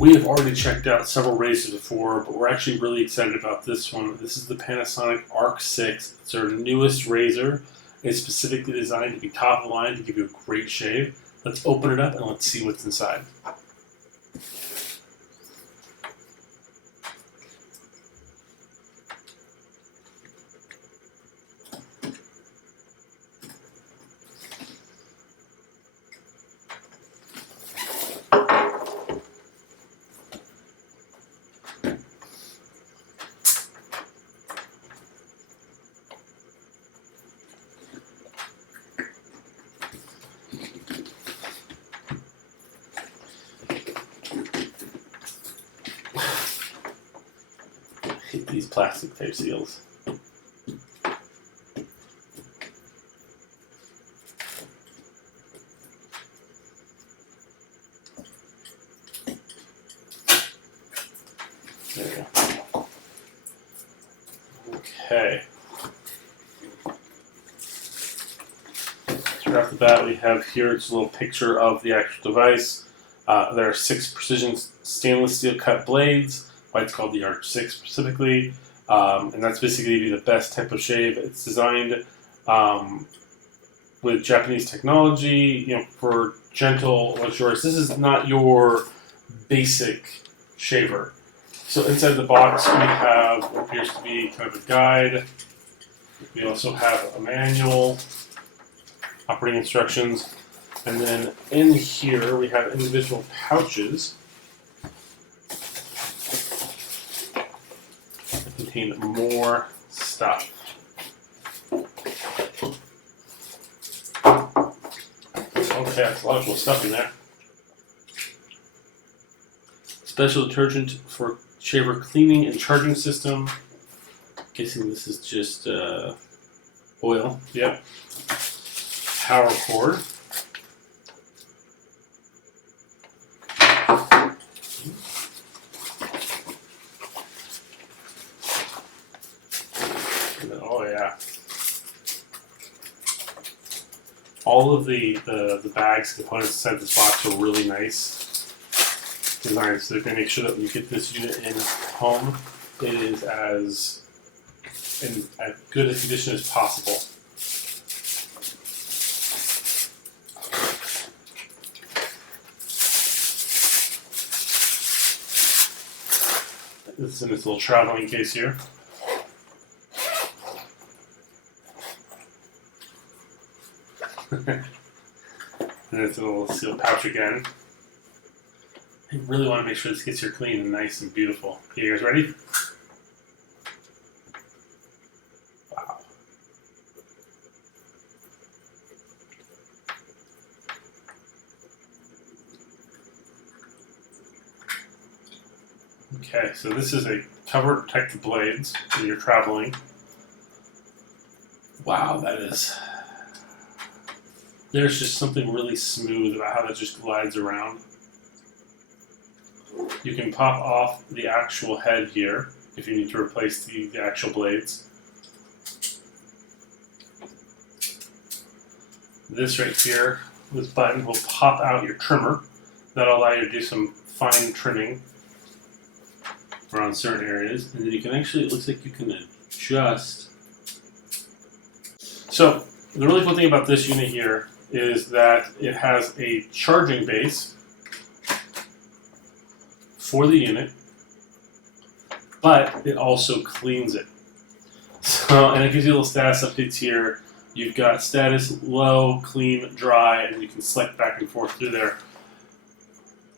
We have already checked out several razors before, but we're actually really excited about this one. This is the Panasonic Arc 6. It's our newest razor. It's specifically designed to be top of the line to give you a great shave. Let's open it up and let's see what's inside. Hate these plastic type seals. There we go. Okay. So right off the bat, we have here just a little picture of the actual device. There are 6 precision stainless steel cut blades. Why it's called the Arc 6 specifically, and that's basically to be the best type of shave. It's designed with Japanese technology, for gentle, luxurious. This is not your basic shaver. So inside the box we have what appears to be kind of a guide. We also have a manual, operating instructions, and then in here we have individual pouches contain more stuff. Okay, that's a lot of cool stuff in there. Special detergent for shaver cleaning and charging system. Guessing this is just oil. Yep. Power cord. Oh yeah. All of the bags, components inside this box are really nice designed, so they're going to make sure that when you get this unit in home, it is as good a condition as possible. This is in this little traveling case here. And it's a little seal pouch again. I really want to make sure this gets here clean and nice and beautiful. Okay, you guys ready? Wow. Okay, so this is a cover to protect the blades when you're traveling. Wow, that is... There's just something really smooth about how that just glides around. You can pop off the actual head here if you need to replace the actual blades. This right here, this button will pop out your trimmer. That'll allow you to do some fine trimming around certain areas. And then you can actually, it looks like you can adjust. So, the really cool thing about this unit here is that it has a charging base for the unit, but it also cleans it. So, and it gives you little status updates here. You've got status low, clean, dry, and you can select back and forth through there.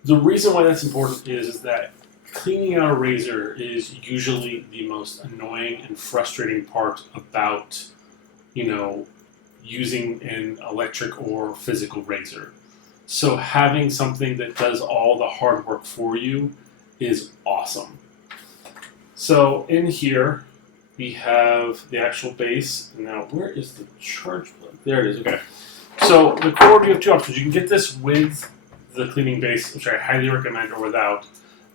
The reason why that's important is that cleaning out a razor is usually the most annoying and frustrating part about, using an electric or physical razor. So having something that does all the hard work for you is awesome. So in here we have the actual base. Now where is the charge plug? There it is. Okay. So the cord, you have 2 options. You can get this with the cleaning base, which I highly recommend, or without.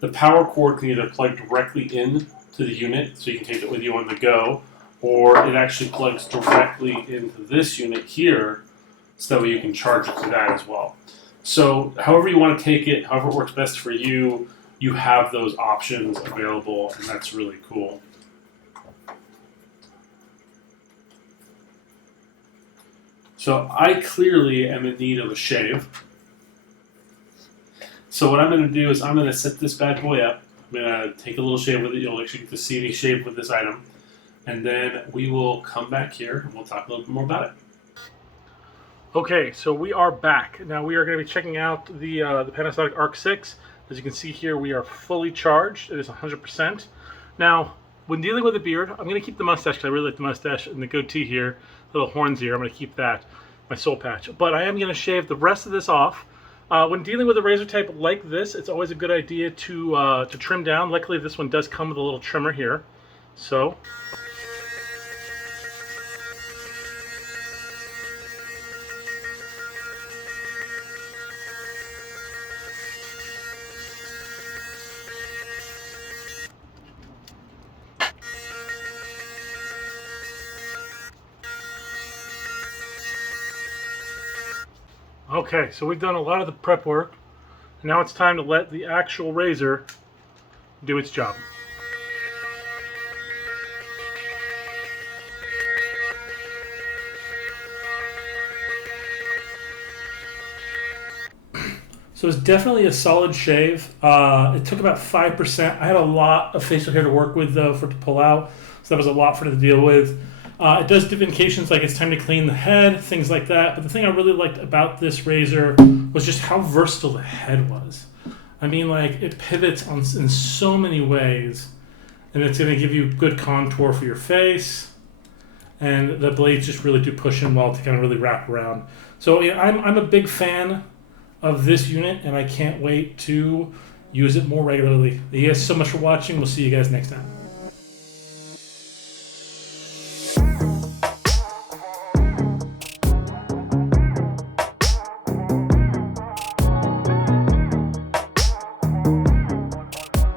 The power cord can either plug directly in to the unit, so you can take it with you on the go, or it actually plugs directly into this unit here, so that you can charge it to that as well. So however you want to take it, however it works best for you, you have those options available, and that's really cool. So I clearly am in need of a shave. So what I'm going to do is I'm going to set this bad boy up. I'm going to take a little shave with it. You'll actually get to see me shave with this item. And then we will come back here and we'll talk a little bit more about it. Okay, so we are back. Now we are going to be checking out the Panasonic Arc 6. As you can see here, we are fully charged. It is 100%. Now, when dealing with a beard, I'm going to keep the mustache because I really like the mustache and the goatee here, little horns here. I'm going to keep that, my soul patch. But I am going to shave the rest of this off. When dealing with a razor type like this, it's always a good idea to trim down. Luckily, this one does come with a little trimmer here. So, okay, so we've done a lot of the prep work. Now it's time to let the actual razor do its job. So it's definitely a solid shave. It took about 5%. I had a lot of facial hair to work with though to pull out, so that was a lot for it to deal with. It does give indications like it's time to clean the head, things like that. But the thing I really liked about this razor was just how versatile the head was. I mean, like, it pivots in so many ways, and it's going to give you good contour for your face. And the blades just really do push in well to kind of really wrap around. So yeah, I'm a big fan of this unit, and I can't wait to use it more regularly. Thank you guys so much for watching. We'll see you guys next time.